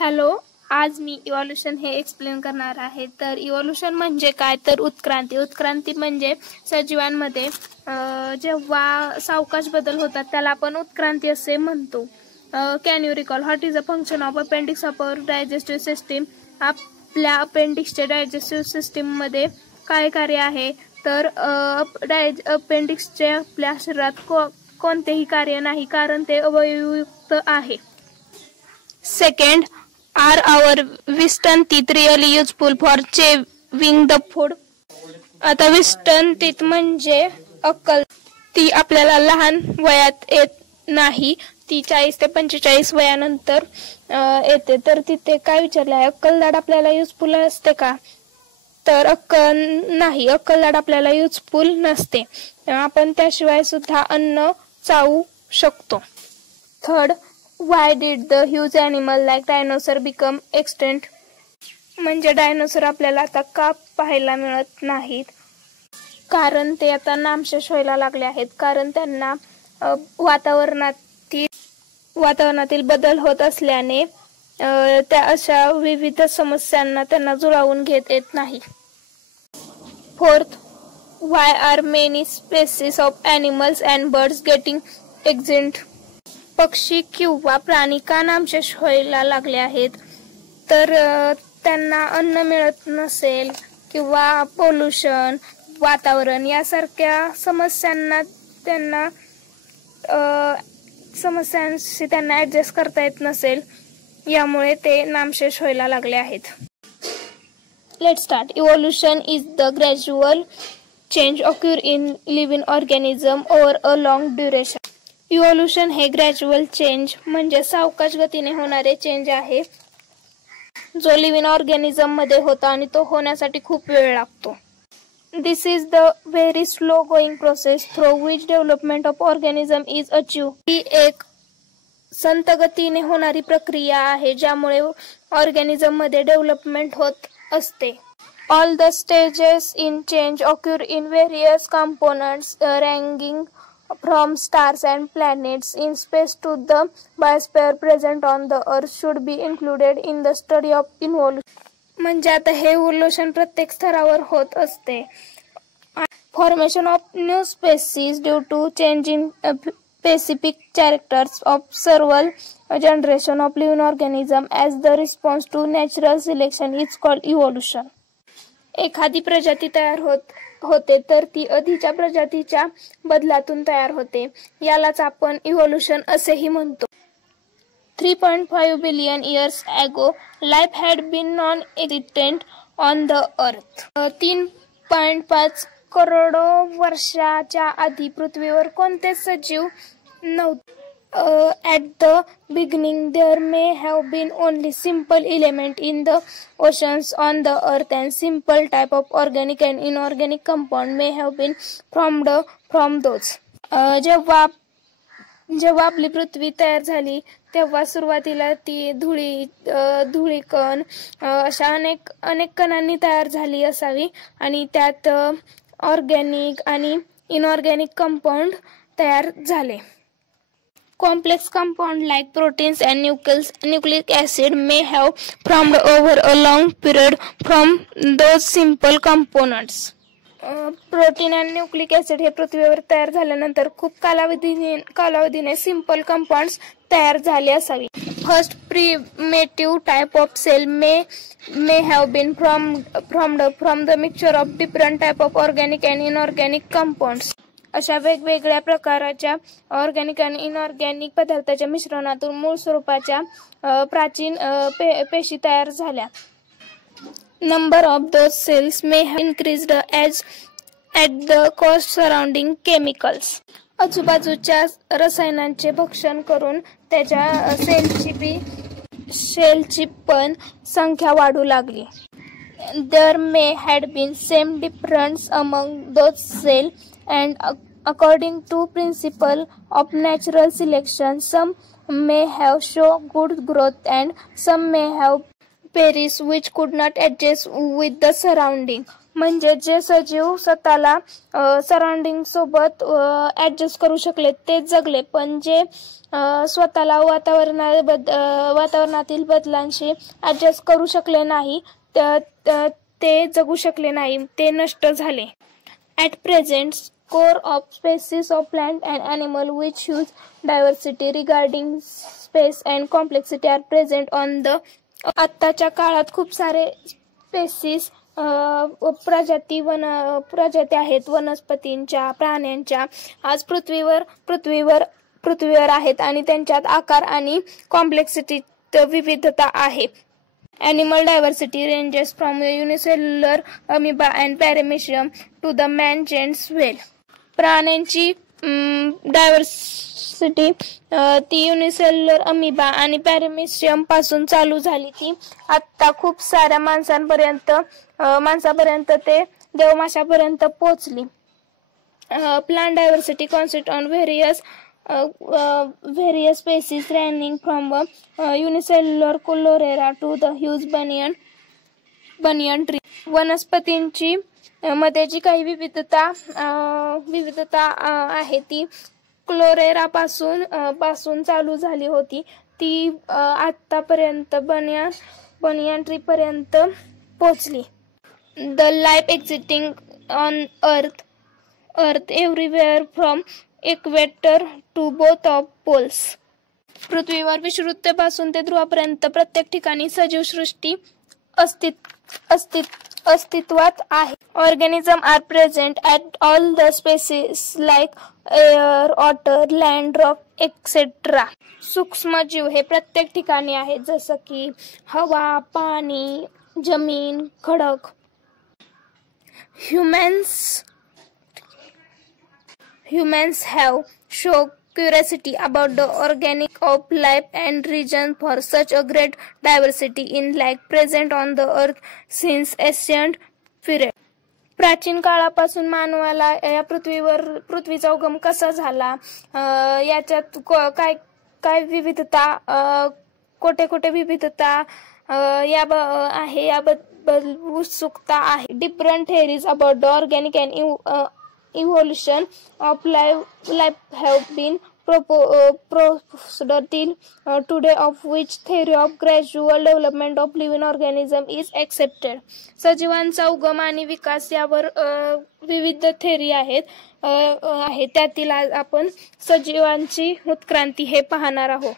Hello, आज मी evolution हे explain करणार आहे. तर इव्होल्यूशन म्हणजे काय तर उत्क्रांती म्हणजे सजीवांमध्ये जेव्हा सावकाश बदल होतात त्याला आपण उत्क्रांती असे म्हणतो. Can you recall what is a function of appendix of our digestive system? आपल्या अपेंडिक्सच्या डायजेस्टिव्ह सिस्टीममध्ये काय कार्य आहे? तर अपेंडिक्सचे आपल्या शरीरात कोणतेही कार्य नाही, कारण ते अवयवयुक्त आहे. Second, are our wisdom teeth really useful for chewing the food? आता विस्टन टीथ म्हणजे अक्कल. ती आपल्याला लहान वयात येत नाही, ती 40 ते 45 वयानंतर येते. तर तिथे काय विचारले आहे, अक्कलदाढ आपल्याला युजफुल असते का? तर नाही, अक्कलदाढ आपल्याला युजफुल नसते. आपण त्याशिवाय सुद्धा अन्न चावू शकतो. Third, why did the huge animal like dinosaur become extinct? म्हणजे डायनोसॉर आपल्याला आता का पाहायला मिळत नाहीत? कारण ते आता नामशेष व्हायला लागले आहेत. कारण त्यांना वातावरणातील बदल होत असल्याने त्या अशा विविध समस्यांना त्यांना जुळवून घेत येत नाही. Fourth, why are many species of animals and birds getting extinct? पक्षी किंवा प्राणी का नामशेष व्हायला लागले आहेत? तर त्यांना अन्न मिळत नसेल किंवा पोल्युशन, वातावरण यासारख्या समस्यांशी त्यांना ऍडजस्ट करता येत नसेल, यामुळे ते नामशेष व्हायला लागले आहेत. Let's start. Evolution is the gradual change occur in living organism over a long duration. Evolution हे ग्रॅज्युअल चेंज म्हणजे सावकाश गतीने होणारे चेंज आहे, जो लिव्हिंग ऑर्गॅनिझम मध्ये होता आणि तो होण्यासाठी खूप वेळ लागतो. This is the very slow going process through which development of organism is achieved. ही एक संत गतीने होणारी प्रक्रिया आहे, ज्यामुळे ऑर्गॅनिझम मध्ये डेव्हलपमेंट होत असते. All the stages in change occur in various components ranging from stars and planets in space to the biosphere present on the earth should be included in the study of evolution. म्हणजे आता हे evolution प्रत्येक स्तरावर होत असते. Formation of new species due to change in specific characters of several generation of living organism as the response to natural selection is called evolution. एखादी प्रजाती तयार होते तर ती आधीच्या प्रजातीच्या बदलातून तयार होते, यालाच आपण इव्होल्यूशन असेही म्हणतो. 3.5 billion years ago life had been non existent on the earth. 3.5 crore वर्षाच्या आधी पृथ्वीवर कोणतेच सजीव नव्हते. At the beginning, there may have been only simple element in the oceans on the earth, and simple type of organic and inorganic compound may have been formed from those. जेव्हा आपली पृथ्वी तयार झाली तेव्हा सुरुवातीला ती धुळीकण अशा अनेक कणांनी तयार झाली असावी, आणि त्यात ऑर्गॅनिक आणि इनऑर्गॅनिक कंपाऊंड तयार झाले. Complex compounds like proteins and nucleic acid may have formed over a long period from those simple components. Protein आणि न्यूक्लिक ऍसिड हे पृथ्वीवर तयार झाल्यानंतर खूप कालावधीने सिंपल कंपाऊंड्स तयार झाले असावी. First primitive type of cell may have been formed from the mixture of different type of organic and inorganic compounds. अशा वेगवेगळ्या प्रकारच्या ऑर्गॅनिक आणि इनऑर्गॅनिक पदार्थाच्या मिश्रणातून मूळ स्वरूपाच्या प्राचीन पेशी तयार झाल्या. Number of those cells may have increased at the cost surrounding chemicals. आजूबाजूच्या रसायनांचे भक्षण करून त्याच्या सेलची पण संख्या वाढू लागली. There may had been some difference among those cells, and according to principle of natural selection, some may have shown good growth and some may have perished which could not adjust with the surrounding. म्हणजे जे सजीव स्वतःला surrounding सोबत adjust करू शकले ते जगले, पण जे स्वतःला वातावरणातील बदलांशी ऍडजस्ट करू शकले नाही ते जगू शकले नाही, ते नष्ट झाले. At present, score of species of plant and animal with huge diversity regarding space and complexity are present on the. आत्ताच्या काळात खूप सारे स्पेसीस प्रजाती आहेत वनस्पतींच्या, प्राण्यांच्या आज पृथ्वीवर आहेत आणि त्यांच्यात आकार आणि कॉम्प्लेक्सिटी विविधता आहे. Animal diversity ranges from unicellular amoeba and paramecium to the man-giant whale. प्राण्यांची डायव्हर्सिटी ती युनिसेल्युलर अमिबा आणि पॅरामेशियम पासून चालू झाली, ती आता खूप साऱ्या माणसापर्यंत ते देवमाशापर्यंत पोहोचली. Plant diversity consists on various species ranging from unicellular chlorella to the huge banyan tree. वनस्पतींची मध्ये जी काही विविधता आहे ती क्लोरेरा पासून चालू झाली होती, ती आतापर्यंत बनियान ट्री पर्यंत पोहोचली. The life existing on earth everywhere from equator to both of poles. पृथ्वीवर विषुववृत्तापासून ते ध्रुवापर्यंत प्रत्येक ठिकाणी सजीव सृष्टी अस्तित्वात आहे. Organism are present at all the spaces like air, water, land, rock etcetera. सूक्ष्मजीव हे प्रत्येक ठिकाणी आहेत, जसं की हवा, पाणी, जमीन, खडक. Humans have shown curiosity about the organic of life and reason for such a great diversity in life present on the earth since ancient period. प्राचीन काळापासून मानवाला या पृथ्वीचा उगम कसा झाला, याच्यात काय विविधता, कोठे विविधता आहे याबद्दल उत्सुकता आहे. Different theories about the organic and evolution of life have been proposed till today, of which theory of gradual development of living organism is accepted. सजीवांचा उगम आणि विकास यावर विविध थेरी आहेत. त्यातील आज आपण सजीवांची उत्क्रांती हे पाहणार आहोत.